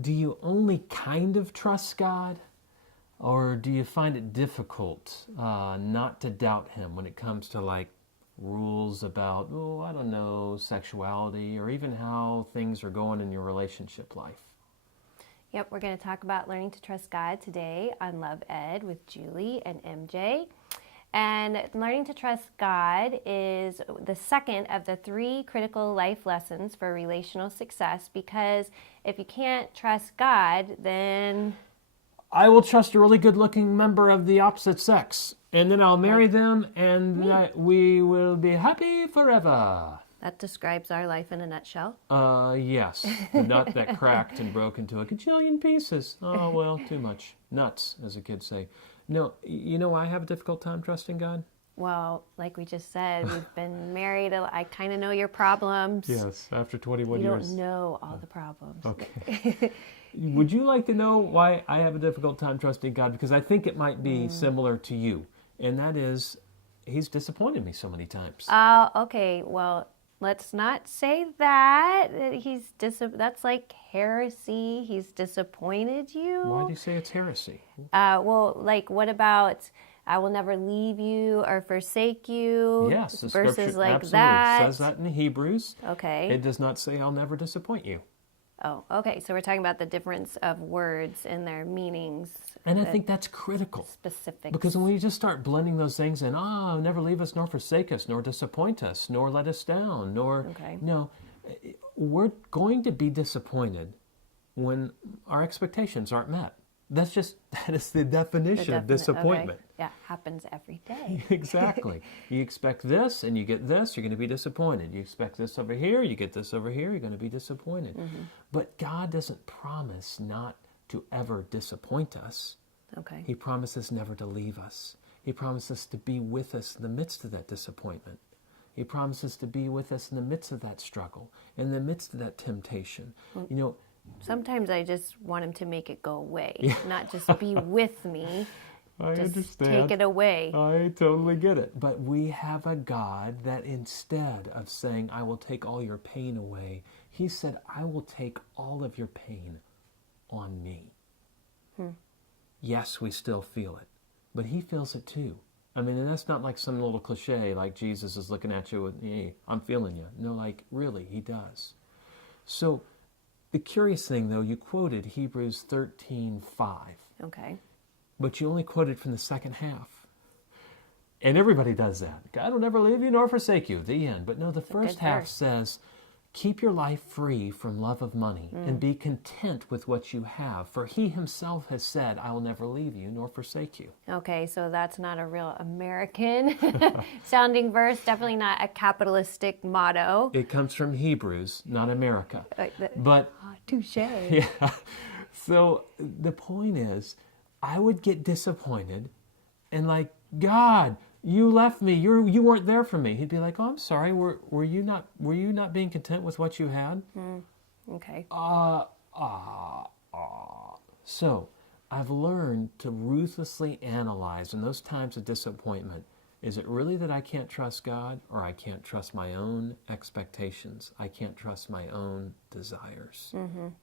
do you only kind of trust God? Or do you find it difficult not to doubt him when it comes to like rules about, I don't know, sexuality or even how things are going in your relationship life? Yep, we're going to talk about learning to trust God today on Love Ed with Julie and MJ. And learning to trust God is the second of the 3 critical life lessons for relational success, because if you can't trust God, then I will trust a really good-looking member of the opposite sex, and then I'll marry them, and we will be happy forever. That describes our life in a nutshell. Yes. The nut that cracked and broke into a gajillion pieces. Oh, well, too much. Nuts, as the kids say. No, you know why I have a difficult time trusting God? Well, like we just said, we've been married. I kind of know your problems. Yes, after 21 You years. don't know all the problems. Okay. Would you like to know why I have a difficult time trusting God? Because I think it might be similar to you. And that is, he's disappointed me so many times. Okay. Well, let's not say that. That's like heresy. He's disappointed you. Why do you say it's heresy? Well, like, what about I will never leave you or forsake you? Yes, the verses scripture like absolutely that. says that in Hebrews. Okay. It does not say I'll never disappoint you. Oh, okay. So we're talking about the difference of words and their meanings. And I think that's critical. Specific. Because when we just start blending those things in, never leave us nor forsake us, nor disappoint us, nor let us down, no, we're going to be disappointed when our expectations aren't met. That is the definition of disappointment. Okay. Yeah, happens every day. Exactly. You expect this and you get this, you're going to be disappointed. You expect this over here, you get this over here, you're going to be disappointed. Mm-hmm. But God doesn't promise not to ever disappoint us. Okay. He promises never to leave us. He promises to be with us in the midst of that disappointment. He promises to be with us in the midst of that struggle, in the midst of that temptation. Sometimes I just want him to make it go away, not just be with me. I just understand. Take it away. I totally get it. But we have a God that instead of saying, I will take all your pain away, he said, I will take all of your pain on me. Yes, we still feel it, but he feels it too. I mean, and that's not like some little cliche like Jesus is looking at you with, hey, I'm feeling you. No, like really, he does. So the curious thing, though, you quoted Hebrews 13:5. Okay. But you only quoted from the second half. And everybody does that. God will never leave you nor forsake you, the end. But no, the first half says, keep your life free from love of money and be content with what you have. For he himself has said, I will never leave you nor forsake you. Okay, so that's not a real American sounding verse. Definitely not a capitalistic motto. It comes from Hebrews, not America. Touche. Yeah. So the point is, I would get disappointed and like, God, you left me. You weren't there for me. He'd be like, oh, I'm sorry. Were you not being content with what you had? Okay. So I've learned to ruthlessly analyze in those times of disappointment. Is it really that I can't trust God, or I can't trust my own expectations? I can't trust my own desires.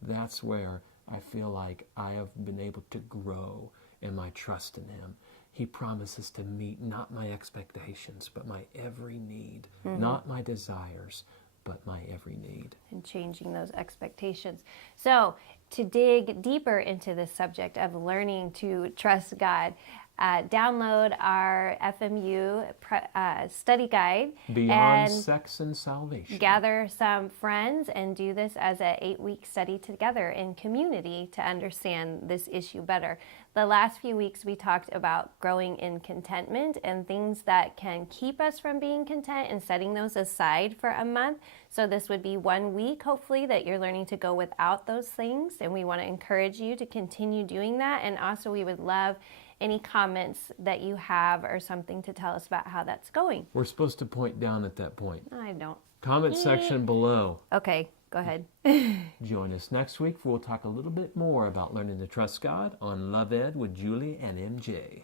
That's where I feel like I have been able to grow in my trust in him. He promises to meet not my expectations, but my every need. Not my desires, but my every need. And changing those expectations. So, to dig deeper into this subject of learning to trust God, download our FMU study guide. Beyond Sex and Salvation. Gather some friends and do this as an 8-week study together in community to understand this issue better. The last few weeks we talked about growing in contentment and things that can keep us from being content and setting those aside for a month. So this would be 1 week, hopefully, that you're learning to go without those things. And we want to encourage you to continue doing that. And also we would love any comments that you have or something to tell us about how that's going. We're supposed to point down at that point. I don't. Comment section below. Okay, go ahead. Join us next week. We'll talk a little bit more about learning to trust God on Love Ed with Julie and MJ.